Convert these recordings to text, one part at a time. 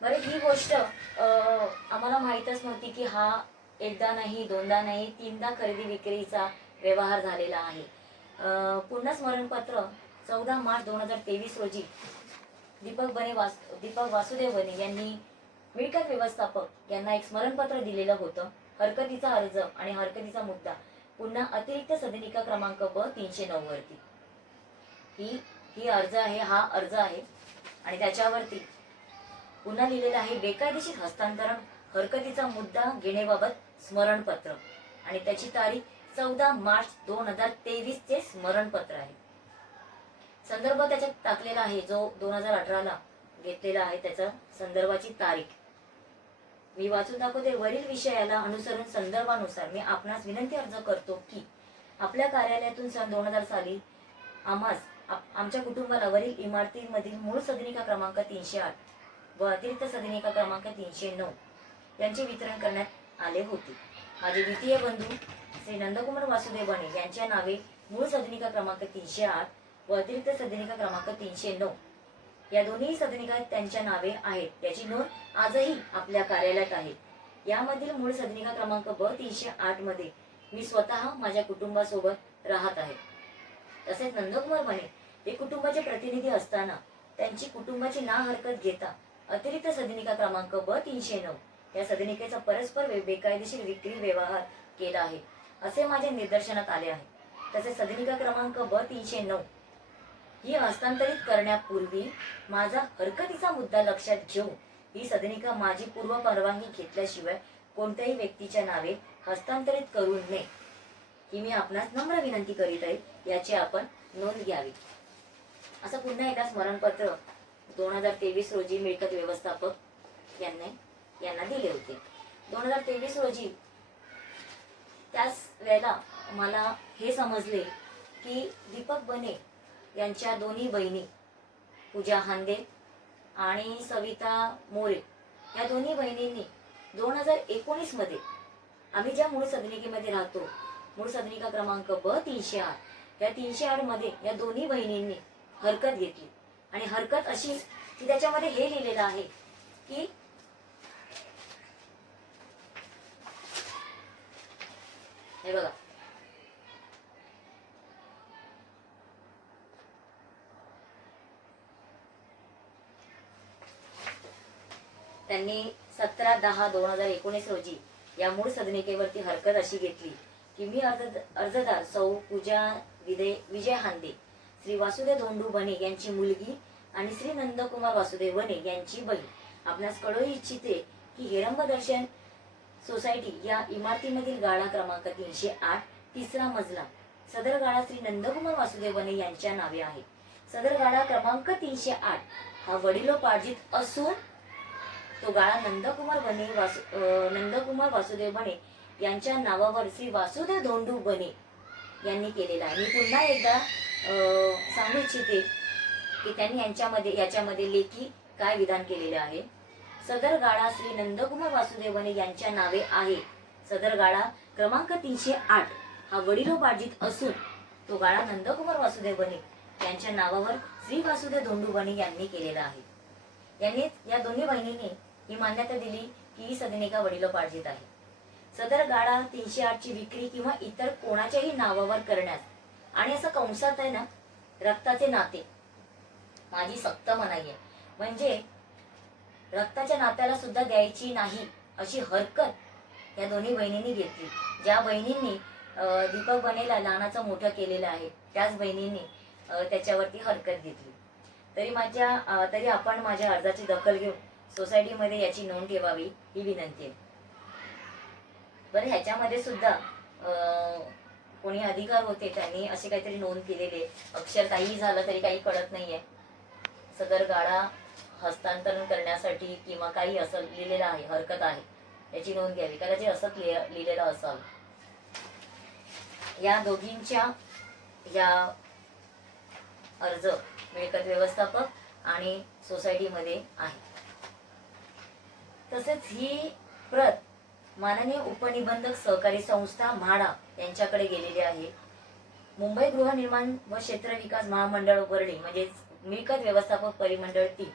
बरं, ही गोष्ट आम्हाला माहीतच नव्हती की हा एकदा नाही, दोनदा नाही, तीनदा खरेदी विक्रीचा व्यवहार झालेला आहे. पूर्ण स्मरणपत्र 14 मार्च 2023 रोजी दीपक वासुदेव बने यांनी मिळकत व्यवस्थापक यांना एक स्मरणपत्र दिलेलं होतं. हरकतीचा अर्ज आणि हरकतीचा मुद्दा पुन्हा अतिरिक्त सदनिका क्रमांक ब 309 वरती. ही ही अर्ज आहे, हा अर्ज आहे आणि त्याच्यावरती पुन्हा लिहिलेलं आहे बेकायदेशीर हस्तांतरण हरकतीचा मुद्दा घेण्याबाबत स्मरणपत्र आणि त्याची तारीख 14 मार्च 2023 चे स्मरणपत्र आहे. संदर्भ त्याच्यात टाकलेला आहे जो 2018ला घेतलेला आहे, त्याचा संदर्भाची तारीख मी वाचून दाखवते. वरील विषयाला अनुसरून संदर्भानुसार मी आपणास विनंती अर्ज करतो की आपल्या कार्यालयातून सन 2000 साली आमच्या कुटुंबाला वरील इमारतीमधील मूळ सदनिका क्रमांक 308 व अतिरिक्त सदनिका क्रमांक 309 यांचे वितरण करण्यात आले होते. माझे द्वितीय बंधू श्री नंदकुमार वासुदेव बने यांच्या नावे मूळ सदनिका क्रमांक 308 व अतिरिक्त सदनिका क्रमांक 309 या दोन्ही सदनिका त्यांच्या नावे आहेत. याची नोंद आजही आपल्या कार्यालयात आहे. यामधील मूळ सदनिका क्रमांक ब 308 मध्ये मी स्वतः माझ्या कुटुंबासोबत राहत आहे. तसेच नंदकुमार बने हे कुटुंबाचे प्रतिनिधी असताना त्यांची कुटुंबाची ना हरकत घेता अतिरिक्त सदनिका क्रमांक ब 309 या सदनिकेचा परस्पर बेकायदेशीर विक्री व्यवहार केला आहे असे माझ्या निदर्शनात आले आहे. तसेच सदनिका क्रमांक ब 309 ही हस्तांतरित करण्यापूर्वी माझा हरकतीचा मुद्दा लक्षात घेऊन ही सदनिका माझी पूर्व परवानगी घेतल्याशिवाय कोणत्याही व्यक्तीच्या नावे हस्तांतरित करू नये ही मी आपणास नम्र विनंती करीत आहे. याची आपण नोंद घ्यावी. असं पुन्हा एकदा स्मरणपत्र 2023 रोजी मिळकत व्यवस्थापक यांना दिले होते. 2023 रोजी त्याच वेळेला मला हे समजले की दीपक बने यांच्या दोन्ही बहिणी पूजा हांदे आणि सविता मोरे या दोन्ही बहिणींनी 2019 मध्ये आम्ही ज्या मूळ सदनिकेमध्ये राहतो, मूळ सदनिका क्रमांक ब 308 या 308 मध्ये या दोन्ही बहिणींनी हरकत घेतली आणि हरकत अशी की त्याच्यामध्ये हे लिहिलेलं आहे की हे बघा, त्यांनी 17/10/2019 रोजी या मूळ सदनिकेवरती हरकत अशी घेतली की मी अर्जदार सौ पूजा विजय हांदे, श्री वासुदेव धोंडू बने यांची मुलगी आणि श्री नंदकुमार वासुदेव बने यांची बहीण आपणास कळू इच्छिते की हेरंब दर्शन सोसायटी या इमारतीमधील गाळा क्रमांक 308 तिसरा मजला सदर गाळा श्री नंदकुमार वासुदेव बने यांच्या नावे आहे. सदर गाळा क्रमांक 308 हा वडिलोपार्जित असून तो गाळा नंदकुमार वासुदेव बने यांच्या नावावर श्री वासुदेव धोंडू बने यांनी केलेला आहे. मी पुन्हा एकदा सांगू इच्छिते की त्यांनी याच्यामध्ये लेखी काय विधान केलेले आहे. सदर गाळा श्री नंदकुमार वासुदेव बने यांच्या नावे आहे. सदर गाळा क्रमांक 308 हा वडिलोपार्जित असून तो गाळा नंदकुमार वासुदेव बने यांच्या नावावर श्री वासुदेव धोंडू बने यांनी केलेला आहे. यांनी या दोन्ही बहिणींनी ही मान्यता दिली की ही सदनिका वडिलोपार्जित आहे. सदर गाळा 308 ची विक्री किंवा इतर कोणाच्याही नावावर करण्यास आणि असं कंसात आहे ना, रक्ताचे नाते माझी सक्त मनाई आहे, म्हणजे रक्ताच्या नात्याला सुद्धा द्यायची नाही अशी हरकत या दोन्ही बहिणींनी घेतली. ज्या बहिणींनी दीपक बनेला लहानाचं मोठं केलेलं आहे त्याच बहिणींनी त्याच्यावरती हरकत घेतली. तरी आपण माझ्या अर्जाची दखल घेऊन सोसायटीमध्ये याची नोंद ठेवावी ही विनंती आहे. बरं, ह्याच्यामध्ये सुद्धा कोणी अधिकार होते त्यांनी असे काहीतरी नोंद केलेले, अक्षर काही झालं तरी काही कळत नाहीये. सदर गाळा हस्तांतरण करण्यासाठी किंवा काही असं लिहिलेलं आहे, हरकत आहे, याची नोंद घ्यावी. कदाचित असंच लिहिलेलं असावं. या दोघींच्या या अर्ज मिळकत व्यवस्थापक आणि सोसायटीमध्ये आहे. तसेच ही प्रत माननीय उपनिबंधक सहकारी संस्था म्हाडा यांच्याकडे गेलेली आहे. मुंबई गृहनिर्माण व क्षेत्र विकास महामंडळ वरळी म्हणजे मिळकत व्यवस्थापक परिमंडळ 3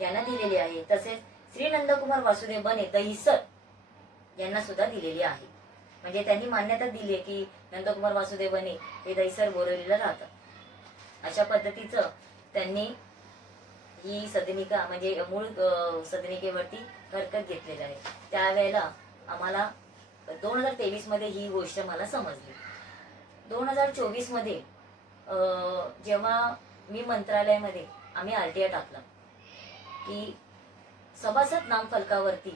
यांना दिलेली आहे. तसेच श्री नंदकुमार वासुदेव बने दहिसर यांना सुद्धा दिलेली आहे. म्हणजे त्यांनी मान्यता दिली आहे की नंदकुमार वासुदेव बने हे दहिसर बोरिवलीला राहतात. अशा पद्धतीचं त्यांनी ही सदनिका म्हणजे मूळ सदनिकेवरती हरकत घेतलेली आहे. त्यावेळेला आम्हाला 2023 मध्ये ही गोष्ट मला समजली. 2024 मध्ये जेव्हा मी मंत्रालयामध्ये आम्ही RTI टाकला की सभासद नामफलकावरती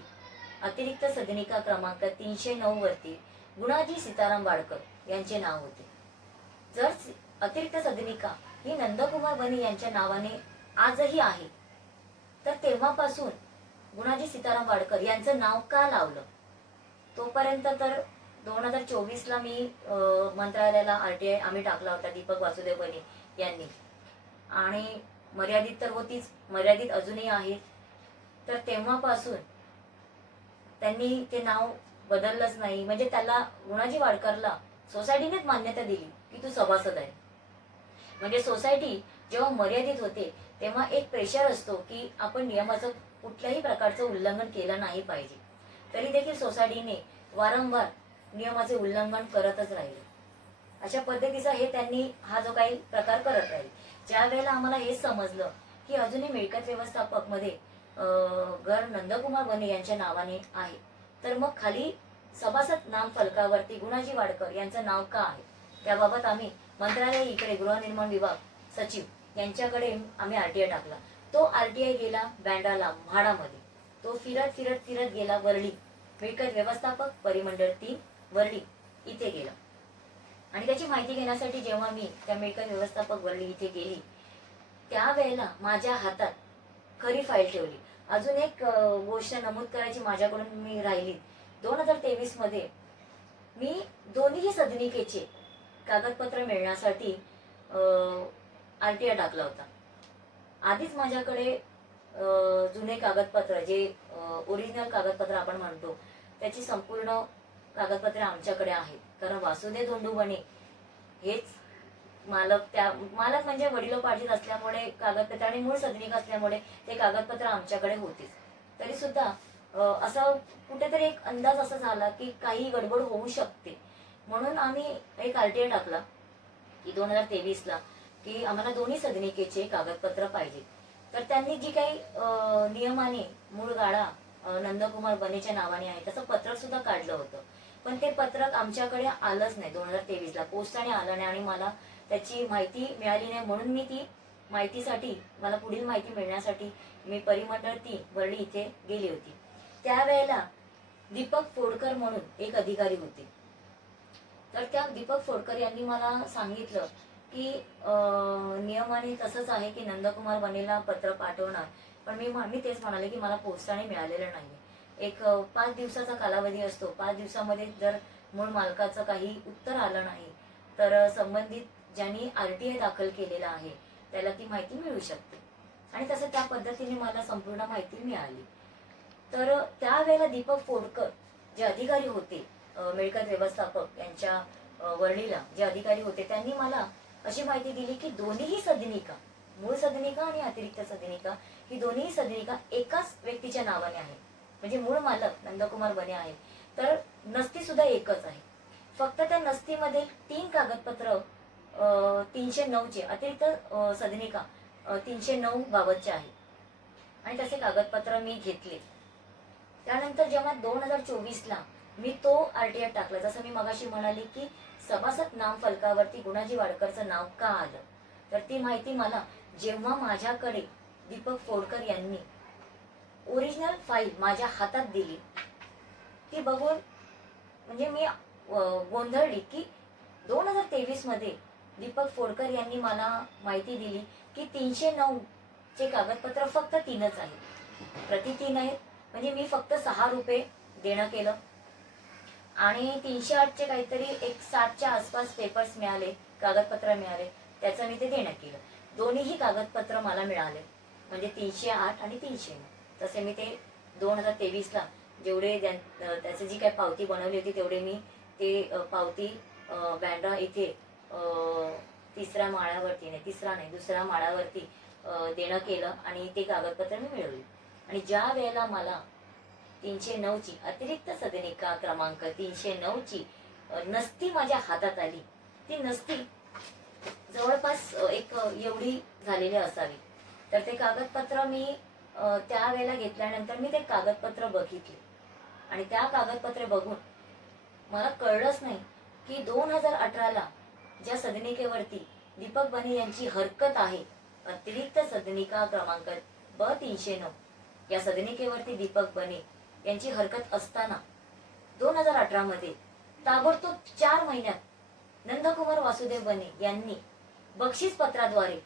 अतिरिक्त सदनिका क्रमांक 309 वरती गुणाजी सीताराम वाडकर यांचे नाव होते. जर अतिरिक्त सदनिका ही नंदकुमार बने यांच्या नावाने आजही आहे, तर तेव्हापासून गुणाजी सीताराम वाडकर यांचं नाव का लावलं? तोपर्यंत तर 2024ला मी मंत्रालयाला RTI आम्ही टाकला होता दीपक वासुदेव बने यांनी, आणि मर्यादित तर होतीच, मर्यादित अजूनही आहे. तर तेव्हापासून त्यांनी ते नाव बदललंच नाही. म्हणजे त्याला गुणाजी वाडकरला सोसायटीनेच मान्यता दिली की तू सभासद आहे. म्हणजे सोसायटी जेव्हा मर्यादित होते तेव्हा एक प्रेशर असतो की आपण नियमाचं कुठल्याही प्रकारचं उल्लंघन केलं नाही पाहिजे. तरी देखील सोसायटीने वारंवार नियमाचे उल्लंघन करतच राहिले. अशा पद्धतीचा हे त्यांनी हा जो काही प्रकार करत राहील. ज्या वेळेला आम्हाला हेच समजलं की अजूनही मिळकत व्यवस्थापक मध्ये घर नंदकुमार बने यांच्या नावाने आहे, तर मग खाली सभासद नाम फलकावरती गुणाजी वाडकर यांचं नाव का आहे, त्याबाबत आम्ही मंत्रालय इकडे गृहनिर्माण विभाग सचिव यांच्याकडे आम्ही RTI टाकला. तो RTI गेला बँड्राला म्हाडामध्ये. तो फिरत फिरत फिरत गेला वरळी मिळकत व्यवस्थापक परिमंडळ 3 वरळी इथे गेला. आणि त्याची माहिती घेण्यासाठी जेव्हा मी त्या मिळकत व्यवस्थापक वरळी इथे गेली, त्यावेळेला माझ्या हातात खरी फाईल ठेवली. अजून एक गोष्ट नमूद करायची माझ्याकडून मी राहिली. 2023 मध्ये मी दोन्ही सदनिकेचे कागदपत्र मिळण्यासाठी RTI टाकला होता. आधीच माझ्याकडे जुने कागदपत्र जे ओरिजिनल कागदपत्र आपण म्हणतो त्याची संपूर्ण कागदपत्रे आमच्याकडे आहेत. कारण वासुदेव धोंडू बने हेच मालक म्हणजे वडिलोपार्जित असल्यामुळे कागदपत्र आणि मूळ सदनिका असल्यामुळे ते कागदपत्र आमच्याकडे होतेच. तरी सुद्धा असं कुठेतरी एक अंदाज असा झाला की काही गडबड होऊ शकते, म्हणून आम्ही एक RTI टाकला की 2023ला की आम्हाला दोन्ही सदनिकेचे कागदपत्र पाहिजे. तर त्यांनी जी काही नियमाने मूळ गाडा नंदकुमार बनेच्या नावाने आहे त्याचं पत्रक सुद्धा काढलं होतं, पण ते पत्रक आमच्याकडे आलंच नाही. 2023ला पोस्टाने आलं नाही आणि मला त्याची माहिती मिळाली नाही. म्हणून मी ती माहितीसाठी मला पुढील माहिती मिळण्यासाठी मी परिमंडळ 3 वरळी इथे गेली होती. त्यावेळेला दीपक फोडकर म्हणून एक अधिकारी होते. तर त्या दीपक फोडकर यांनी मला सांगितलं की नियमाने तसंच आहे की नंदकुमार बनेला पत्र पाठवणार, पण मी तेच म्हणाले की मला पोस्टाने मिळालेलं नाही. एक 5 दिवसाचा कालावधी असतो. 5 दिवसामध्ये जर मूळ मालकाचं काही उत्तर आलं नाही तर संबंधित ज्यांनी RTI दाखल केलेला आहे त्याला ती माहिती मिळू शकते. आणि तसं त्या पद्धतीने मला संपूर्ण माहिती मिळाली. तर त्यावेळेला दीपक फोडकर जे अधिकारी होते मिळकत व्यवस्थापक यांच्या वरळीला जे अधिकारी होते त्यांनी मला अशी माहिती दिली की दोन्हीही सदनिका, मूळ सदनिका आणि अतिरिक्त सदनिका, ही दोन्ही सदनिका एकाच व्यक्तीच्या नावाने आहे. म्हणजे मूळ मालक नंदकुमार बने आहे, तर नस्ती सुद्धा एकच आहे. फक्त त्या नस्तीमध्ये 3 कागदपत्र 309चे अतिरिक्त सदनिका 309 बाबतचे आहे आणि तसे कागदपत्र मी घेतले. त्यानंतर जेव्हा 2024ला मी तो RTI टाकला, जसं मी मगाशी म्हणाली की सभासद नाम फलकावरती गुणाजी वाडकरचं नाव का आलं, तर ती माहिती मला जेव्हा माझ्याकडे दीपक फोडकर यांनी ओरिजिनल फाईल माझ्या हातात दिली, ती बघून म्हणजे मी गोंधळली की 2023 मध्ये दीपक फोडकर यांनी मला माहिती दिली की 309 चे कागदपत्र फक्त 3च आहेत, प्रति 3 आहेत. म्हणजे मी फक्त 6 रुपये देणं केलं आणि 308 चे काहीतरी एक 60च्या आसपास पेपर्स मिळाले, कागदपत्र मिळाले, त्याचं मी ते देणं केलं. दोन्हीही कागदपत्र मला मिळाले, म्हणजे 308 आणि 309. तसे मी ते 2023ला जेवढे त्याची जी काही पावती बनवली होती तेवढे मी ते पावती बँड्रा इथे दुसऱ्या माळ्यावरती देणं केलं आणि ते कागदपत्र मी मिळवली. आणि ज्या वेळेला मला 309ची अतिरिक्त सदनिका क्रमांक 309ची नसती माझ्या हातात आली, ती नसती जवळपास एक एवढी झालेली असावी. तर ते कागदपत्र मी त्यावेळेला घेतल्यानंतर मी ते कागदपत्र बघितले आणि त्या कागदपत्रे बघून मला कळलंच नाही की 2018ला ज्या सदनिकेवरती दीपक बने यांची हरकत आहे, अतिरिक्त सदनिका क्रमांक B309, या सदनिकेवरती दीपक बने यांची हरकत असताना 2018 मध्ये ताबडतोब 4 महिन्यात नंदकुमार वासुदेव बने यांनी बक्षीस पत्राद्वारे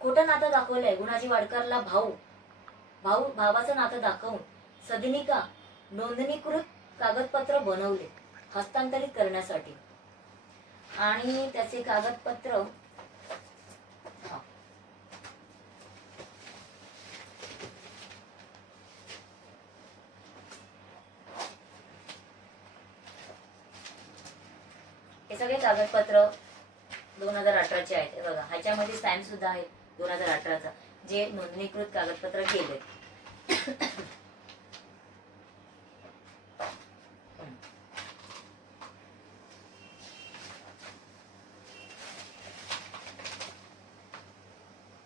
खोटं नातं दाखवलंय. गुणाजी वाडकरला भावाचं नातं दाखवून सदनिका नोंदणीकृत कागदपत्र बनवले हस्तांतरित करण्यासाठी. आणि त्याचे कागदपत्र हे सगळे कागदपत्र 2018चे आहेत. हे बघा, ह्याच्यामध्ये स्टॅम्प सुद्धा आहे 2018चा, जे नोंदणीकृत कागदपत्र केले.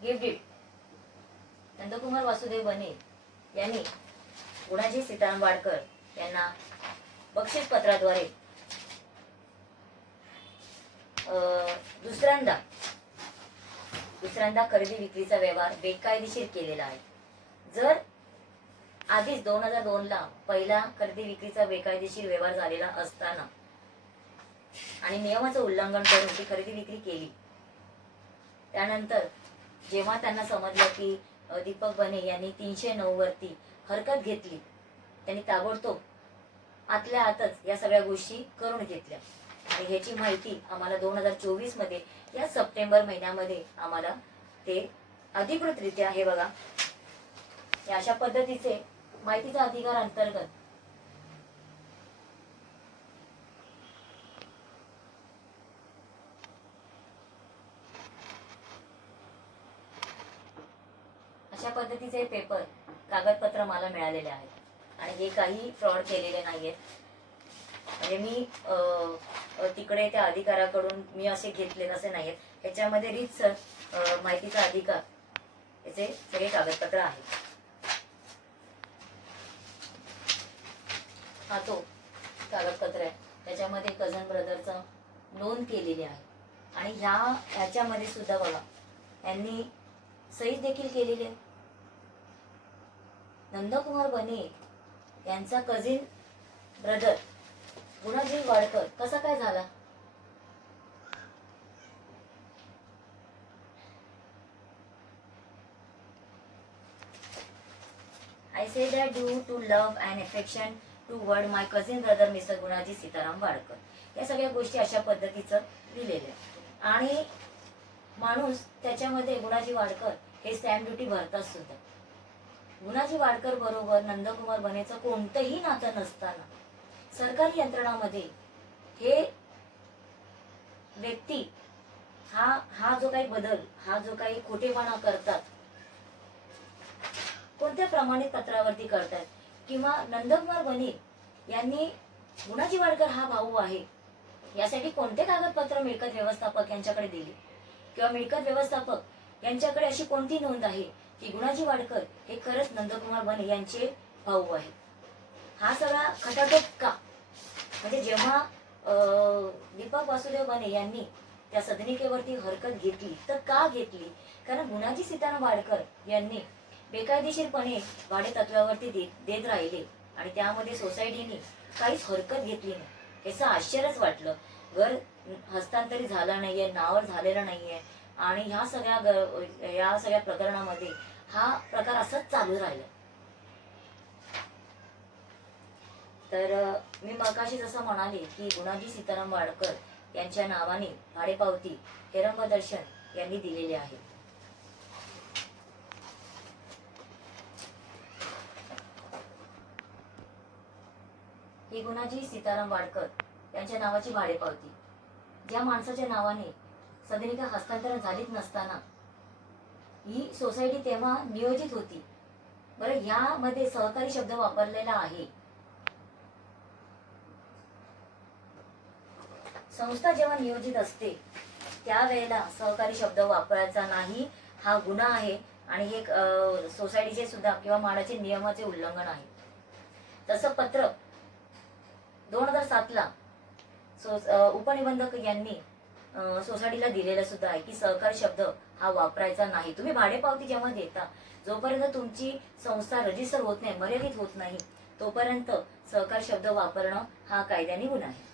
गिफ्ट डीड नंदकुमार वासुदेव बने यांनी गुणाजी सीताराम वाडकर यांना बक्षीस पत्राद्वारे दुसऱ्यांदा खरेदी विक्रीचा व्यवहार बेकायदेशीर केलेला आहे. जर आधीच 2002ला पहिला खरेदी विक्रीचा बेकायदेशीर व्यवहार झालेला असताना आणि नियमाचं उल्लंघन करून ती खरेदी विक्री केली, त्यानंतर जेव्हा त्यांना समजलं की दीपक बने यांनी 309 वरती हरकत घेतली, त्यांनी ताबडतोब आतल्या आतच या सगळ्या गोष्टी करून घेतल्या. आणि ह्याची माहिती आम्हाला 2024 मध्ये या सप्टेंबर महिन्यामध्ये आम्हाला ते अधिकृतरित्या, हे बघा, या अशा पद्धतीचे माहितीचा अधिकार अंतर्गत अशा पद्धतीचे पेपर कागदपत्र मला मिळालेले आहेत आणि हे काही फ्रॉड केलेले नाहीयेत. म्हणजे मी तिकडे त्या अधिकाऱ्याकडून मी असे घेतले असे नाहीयेत. ह्याच्यामध्ये रीतसर माहितीचा अधिकार याचे सगळे कागदपत्र आहेत. हा तो कागदपत्र आहे, त्याच्यामध्ये कझन ब्रदरचा नोंद केलेली आहे आणि ह्याच्यामध्ये सुद्धा बघा, यांनी सही देखील केलेली आहे. नंदकुमार बने यांचा कझिन ब्रदर गुणाजी वाडकर कसा काय झाला? I say that due to love and affection toward my cousin brother Mr. Gunaji Sitaram Wadkar. या सगळ्या गोष्टी अशा पद्धतीचं लिहिलेलं आहे आणि माणूस त्याच्यामध्ये गुणाजी वाडकर हे स्टॅम्प ड्युटी भरतात सुद्धा. गुणाजी वाडकर बरोबर नंदकुमार बनेचं कोणतंही नातं नसताना सरकारी यंत्रणामध्ये हे व्यक्ती हा जो काही बदल, हा जो काही खोटेपणा करतात, कोणत्या प्रमाणित पत्रावरती करतात, किंवा नंदकुमार बने यांनी गुणाजी वाडकर हा भाऊ आहे यासाठी कोणते कागदपत्र मिळकत व्यवस्थापक यांच्याकडे दिले, किंवा मिळकत व्यवस्थापक यांच्याकडे अशी कोणती नोंद आहे की गुणाजी वाडकर हे खरंच नंदकुमार बने यांचे भाऊ आहे. हा सगळा खटाटोप का? म्हणजे जेव्हा दीपक वासुदेव बने यांनी त्या सदनिकेवरती हरकत घेतली तर का घेतली? कारण गुणाजी सीताराम वाडकर यांनी बेकायदेशीरपणे भाडे तत्वावरती देत राहिले आणि त्यामध्ये सोसायटीने काहीच हरकत घेतली नाही. याचं आश्चर्यच वाटलं. घर हस्तांतरित झालं नाहीये, नावावर झालेलं नाहीये आणि ह्या सगळ्या प्रकरणामध्ये हा प्रकार असंच चालू राहिला. तर मी मगाशी जसं म्हणाले की गुणाजी सीताराम वाडकर यांच्या नावाने भाडेपावती हेरंब दर्शन यांनी दिलेली आहे. ही गुणाजी सीताराम वाडकर यांच्या नावाची भाडेपावती, ज्या माणसाच्या नावाने सदनिका हस्तांतरण झालीच नसताना ही सोसायटी तेव्हा नियोजित होती, बरं, यामध्ये सहकारी शब्द वापरलेला आहे. संस्था जेव्हा नियोजित असते त्यावेळेला सहकारी शब्द वापरायचा नाही, हा गुन्हा आहे आणि हे सोसायटीचे सुद्धा किंवा म्हाडाचे नियमाचे उल्लंघन आहे. तसं पत्र 2007 ला उपनिबंधक यांनी सोसायटीला दिलेलं सुद्धा आहे की सहकारी शब्द हा वापरायचा नाही. तुम्ही भाडेपावती जेव्हा देता, जोपर्यंत तुमची संस्था रजिस्टर होत नाही, मर्यादित होत नाही, तोपर्यंत सहकारी शब्द वापरणं हा कायद्याने गुन्हा आहे.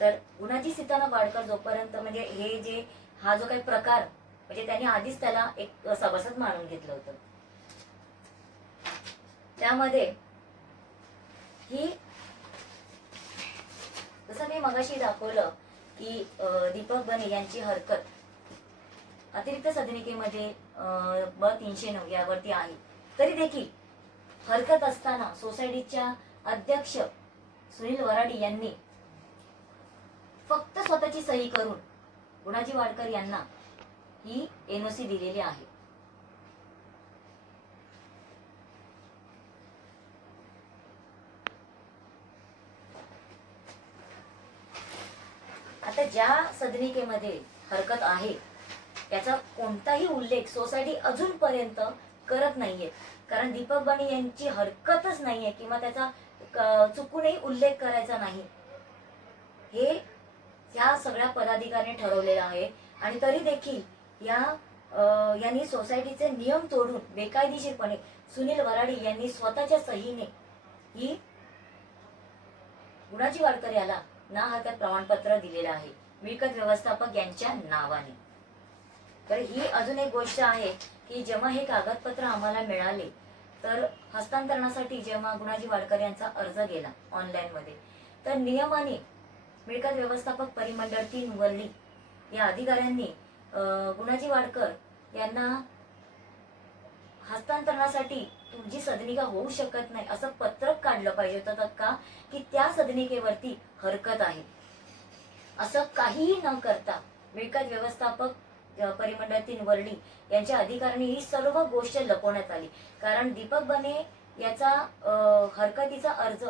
तर गुन्हाची सीताराम वाडकर जोपर्यंत म्हणजे हे जे हा जो काही प्रकार म्हणजे त्यांनी आधीच त्याला एक सभासद मानून घेतलं होतं. त्यामध्ये ही जसं मी मगाशी दाखवलं की दीपक बने यांची हरकत अतिरिक्त सदनिकेमध्ये ब-309 यावरती आहे. तरी देखील हरकत असताना सोसायटीच्या अध्यक्ष सुनील वराडी यांनी फक्त स्वतःची सही करून गुणाजी वाडकर यांना ही एनओसी दिलेली आहे. आता ज्या सदनिकेमध्ये हरकत आहे त्याचा कोणताही उल्लेख सोसायटी अजूनपर्यंत करत नाहीये, कारण दीपक बने यांची हरकतच नाहीये किंवा त्याचा चुकूनही उल्लेख करायचा नाही, हे या सगळ्या पदाधिकाऱ्यांनी ठरवलेलं आहे. आणि तरी देखील यांनी सोसायटीचे नियम तोडून बेकायदेशीरपणे सुनील वराडी यांनी स्वतःच्या सहीने ही गुणाजी वाडकर याला ना हरकत प्रमाणपत्र दिलेलं आहे मिळकत व्यवस्थापक यांच्या नावाने. तर ही अजून एक गोष्ट आहे की जेव्हा हे कागदपत्र आम्हाला मिळाले तर हस्तांतरणासाठी जेव्हा गुणाजी वाडकर यांचा अर्ज गेला ऑनलाईन मध्ये, तर नियमाने मिळकत व्यवस्थापक परिमंडळ 3 वरली या अधिकाऱ्यांनी गुणाजी वाडकर यांना हस्तांतरणासाठी तुमची सदनिका होऊ शकत नाही असं पत्रक काढलं पाहिजे होतं का, की त्या सदनिकेवरती हरकत आहे. असं काहीही न करता मिळकत व्यवस्थापक परिमंडळ 3 वरली यांच्या अधिकाऱ्यांनी ही सर्व गोष्ट लपवण्यात आली. कारण दीपक बने याचा हरकतीचा अर्ज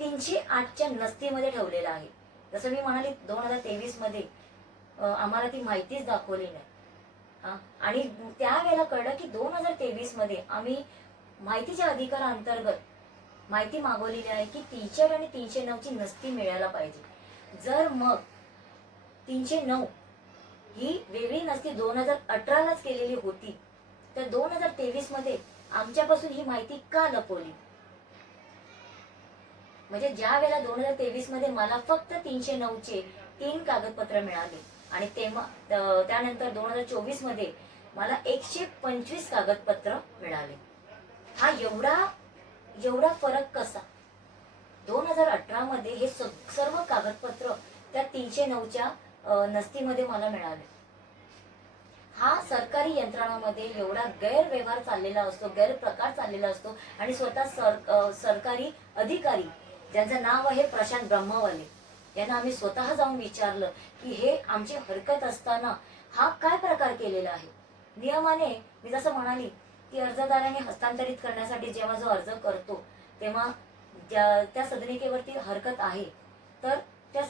308च्या नस्तीमध्ये ठेवलेला आहे. जसं मी म्हणाले 2023 मध्ये आम्हाला ती माहितीच दाखवली नाही. आणि त्यावेळेला कळलं की 2023 मध्ये आम्ही माहितीच्या अधिकारांतर्गत माहिती मागवलेली आहे की 300 आणि 309ची नस्ती मिळायला पाहिजे. जर मग 309 ही वेगळी नस्ती 2018लाच केलेली होती, तर 2023 मध्ये आमच्यापासून ही माहिती का लपवली? म्हणजे ज्या वेळेला 2023 मध्ये मला फक्त 309चे 3 कागदपत्र मिळाले आणि तेव्हा त्यानंतर 2024 मध्ये मला 125 कागदपत्र मिळाले. हा एवढा फरक कसा? 2018 मध्ये हे सर्व कागदपत्र त्या 309च्या नस्तीमध्ये मला मिळाले. हा सरकारी यंत्रणामध्ये एवढा गैरव्यवहार चाललेला असतो, गैरप्रकार चाललेला असतो आणि स्वतः सरकारी अधिकारी ज्यांचं नाव आहे प्रशांत ब्रह्मवाले यांना आम्ही स्वतः जाऊन विचारलं की हे आमची हरकत असताना हा काय प्रकार केलेला आहे. नियमाने मी जसं म्हणाली की अर्जदाराने हस्तांतरित करण्यासाठी जेव्हा जो अर्ज करतो तेव्हा त्या सदनिकेवरती हरकत आहे तर त्या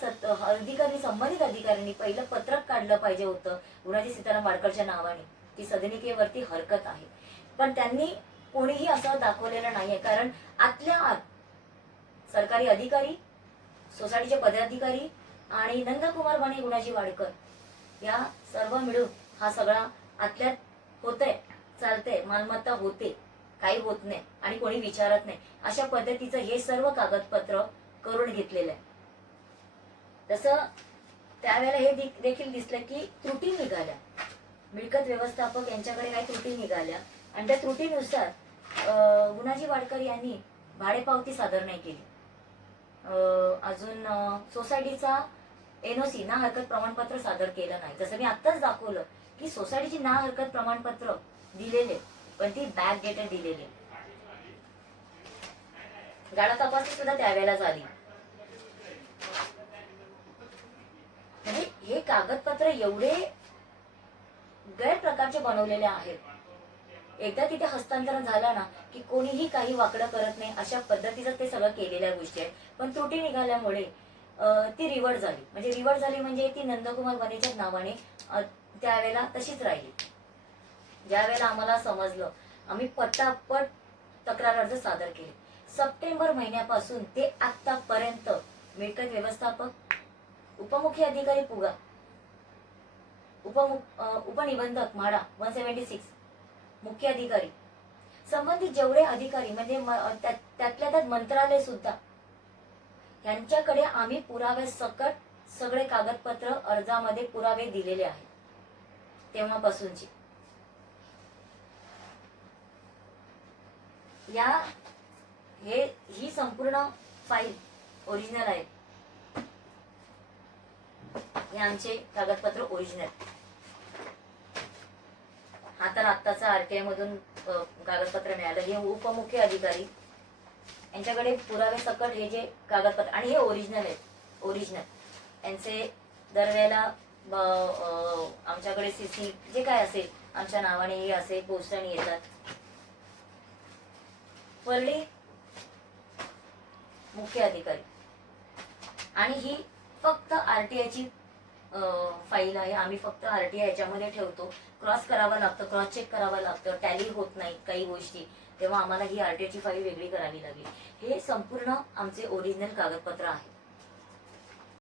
अधिकारी संबंधित अधिकाऱ्यांनी पहिलं पत्रक काढलं पाहिजे होतं गुणाजी सीताराम वाडकरच्या नावाने की सदनिकेवरती हरकत आहे. पण त्यांनी कोणीही असं दाखवलेलं नाहीये, कारण आतल्या आत सरकारी अधिकारी, सोसायटीचे पदाधिकारी आणि नंदकुमार बने गुणाजी वाडकर या सर्व मिळून हा सगळा आतल्यात होतंय, चालतंय, मालमत्ता होते, काही होत नाही आणि कोणी विचारत नाही अशा पद्धतीचं हे सर्व कागदपत्र करून घेतलेलं आहे. तसं त्यावेळेला हे देखील दिसलं की त्रुटी निघाल्या, मिळकत व्यवस्थापक यांच्याकडे काही त्रुटी निघाल्या आणि त्या त्रुटीनुसार गुणाजी वाडकर यांनी भाडेपावती सादर नाही केली. अजून सोसायटीचा एनओसी ना हरकत प्रमाणपत्र सादर केलं नाही. जसं मी आत्ताच दाखवलं की सोसायटीची ना हरकत प्रमाणपत्र दिलेले पण ती बॅक डेटेड दिलेली. गाळा तपासणी सुद्धा त्यावेळेला झाली. म्हणजे हे कागदपत्र एवढे गैरप्रकारचे बनवलेले आहेत एकदा तिथे हस्तांतरण झालं ना की कोणीही काही वाकडं करत नाही, अशा पद्धतीचं ते सगळं केलेल्या गोष्टी आहेत. पण त्रुटी निघाल्यामुळे ती रिवर्ट झाली. म्हणजे रिवर्ट झाली म्हणजे ती नंदकुमार वनेच्या नावाने त्यावेळेला तशीच राहिली. ज्यावेळेला आम्हाला समजलं, आम्ही पटापट तक्रार अर्ज सादर केले. सप्टेंबर महिन्यापासून ते आतापर्यंत मिळकत व्यवस्थापक, उपमुख्य अधिकारी पुगा, उपनिबंधक म्हाडा 176, मुख्य अधिकारी, संबंधित जेवढे अधिकारी म्हणजे त्यातल्या त्यात मंत्रालय सुद्धा, यांच्याकडे आम्ही पुराव्या सकट सगळे कागदपत्र अर्जामध्ये पुरावे दिलेले आहेत तेव्हापासूनची. ही संपूर्ण फाईल ओरिजिनल आहे. हे आमचे कागदपत्र ओरिजिनल. हा तर आत्ताचा आरटीआय मधून कागदपत्र मिळालं. हे उपमुख्य अधिकारी यांच्याकडे पुरावे सकट हे जे कागदपत्र, आणि हे ओरिजिनल आहेत. ओरिजिनल यांचे दरवेळेला आमच्याकडे सीसी जे काय असेल आमच्या नावाने हे असे पोस्टाने येतात. वर्ली मुख्य अधिकारी. आणि ही फक्त आरटीआयची फाईल आहे. आम्ही फक्त आरटीआय याच्यामध्ये ठेवतो. क्रॉस करावं लागतं, क्रॉस चेक करावं लागतं, टॅली होत नाही काही गोष्टी, तेव्हा आम्हाला ही आरटीआयची फाईल वेगळी करावी लागली. हे संपूर्ण आमचे ओरिजिनल कागदपत्र आहे.